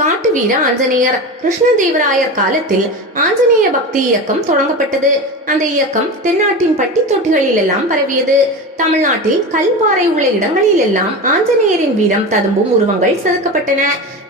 காட்டு வீர ஆஞ்சநேயர் கிருஷ்ணதேவராயர் காலத்தில் ஆஞ்சநேய பக்தி இயக்கம் தொடங்கப்பட்டது. அந்த இயக்கம் தென்னாட்டின் பட்டி தொட்டிகளில் எல்லாம் பரவியது. தமிழ்நாட்டில் கல்பாறை உள்ள இடங்களில் எல்லாம் ஆஞ்சநேயரின் வீரம் ததும்பும் உருவங்கள் செதுக்கப்பட்டன.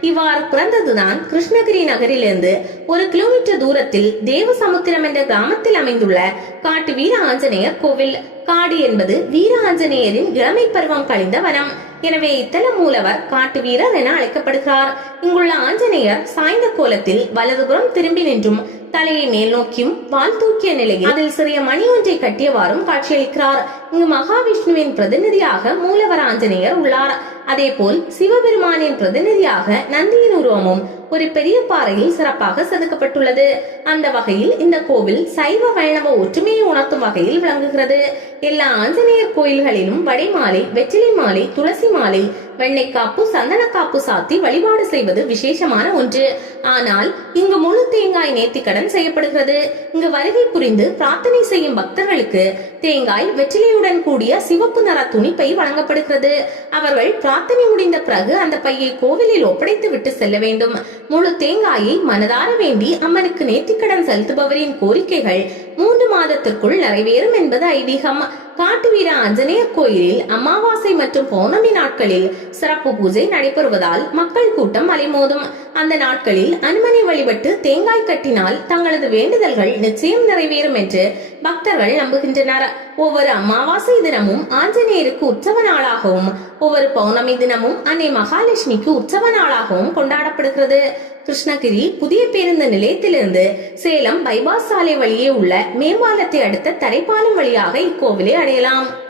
இவ்வாறு பிறந்ததுதான் கிருஷ்ணகிரி நகரிலிருந்து 1 கிலோமீட்டர் தூரத்தில் தேவசமுத்திரம் என்ற கிராமத்தில் அமைந்துள்ள காட்டு வீர ஆஞ்சநேயர் கோவில். காடு என்பது வீர ஆஞ்சநேயரின் இளமை பருவம் கழிந்த வனம். எனவே இத்தல மூலவர் காட்டு வீரர் என அழைக்கப்படுகிறார். இங்குள்ள ஆஞ்சநேயர் சாய்ந்த கோலத்தில் வலதுபுறம் திரும்பி நின்றும் தலையை மேல் நோக்கியும் வால் தூக்கிய நிலையில் அதில் சிறிய மணி ஒன்றை கட்டியவாறும் காட்சியளிக்கிறார். இங்கு மகாவிஷ்ணுவின் பிரதிநிதியாக மூலவர் ஆஞ்சநேயர் உள்ளார். அதே போல் சிவபெருமானின் பிரதிநிதியாக நந்தியின் உருவமும் ஒரு பெரிய பாறையில் சிறப்பாக செதுக்கப்பட்டுள்ளது. அந்த வகையில் இந்த கோவில் சைவ வைணவ ஒற்றுமையை உணர்த்தும் வகையில் விளங்குகிறது. எல்லா ஆஞ்சநேயர் கோயில்களிலும் வடைமாலை, வெற்றிலை மாலை, துளசி மாலை, வெண்ணெய் காப்பு, சந்தன காப்பு சாத்தி வழிபாடு செய்வது விசேஷமான ஒன்று. ஆனால் இங்கு முழு தேங்காய் நேர்த்திக்கடன் செய்யப்படுகிறது. இங்கு வருகை புரிந்து பிரார்த்தனை செய்யும் பக்தர்களுக்கு தேங்காய், வெற்றிலையுடன் கூடிய சிவப்பு நிற துணிப்பை வழங்கப்படுகிறது. அவர்கள் பிரார்த்தனை முடிந்த பிறகு அந்த பையை கோவிலில் ஒப்படைத்து விட்டு செல்ல வேண்டும். முழு தேங்காயை மனதார வேண்டி அம்மனுக்கு நேர்த்திக்கடன் செலுத்துபவரின் கோரிக்கைகள் 3 மாதத்திற்குள் நிறைவேறும் என்பது ஐதீகம். காட்டு வீர ஆஞ்சநேயர் கோயிலில் அமாவாசை மற்றும் பௌர்ணமி நாட்களில் சிறப்பு பூஜை நடைபெறுவதால் மக்கள் கூட்டம் அலைமோதும். அந்த நாட்களில் அனுமனை வழிபட்டு தேங்காய் கட்டினால் தங்களது வேண்டுதல்கள் நிச்சயம் நிறைவேறும் என்று பக்தர்கள் நம்புகின்றனர். ஒவ்வொரு அமாவாசை தினமும் ஆஞ்சநேயருக்கு உற்சவ நாளாகவும் ஒவ்வொரு பௌர்ணமி தினமும் அன்னை மகாலட்சுமிக்கு உற்சவ நாளாகவும் கொண்டாடப்படுகிறது. கிருஷ்ணகிரி புதிய பேருந்து நிலையத்திலிருந்து சேலம் பைபாஸ் சாலை வழியே உள்ள மேம்பாலத்தை அடுத்த தரைப்பாலம் வழியாக இக்கோவிலை அடையலாம்.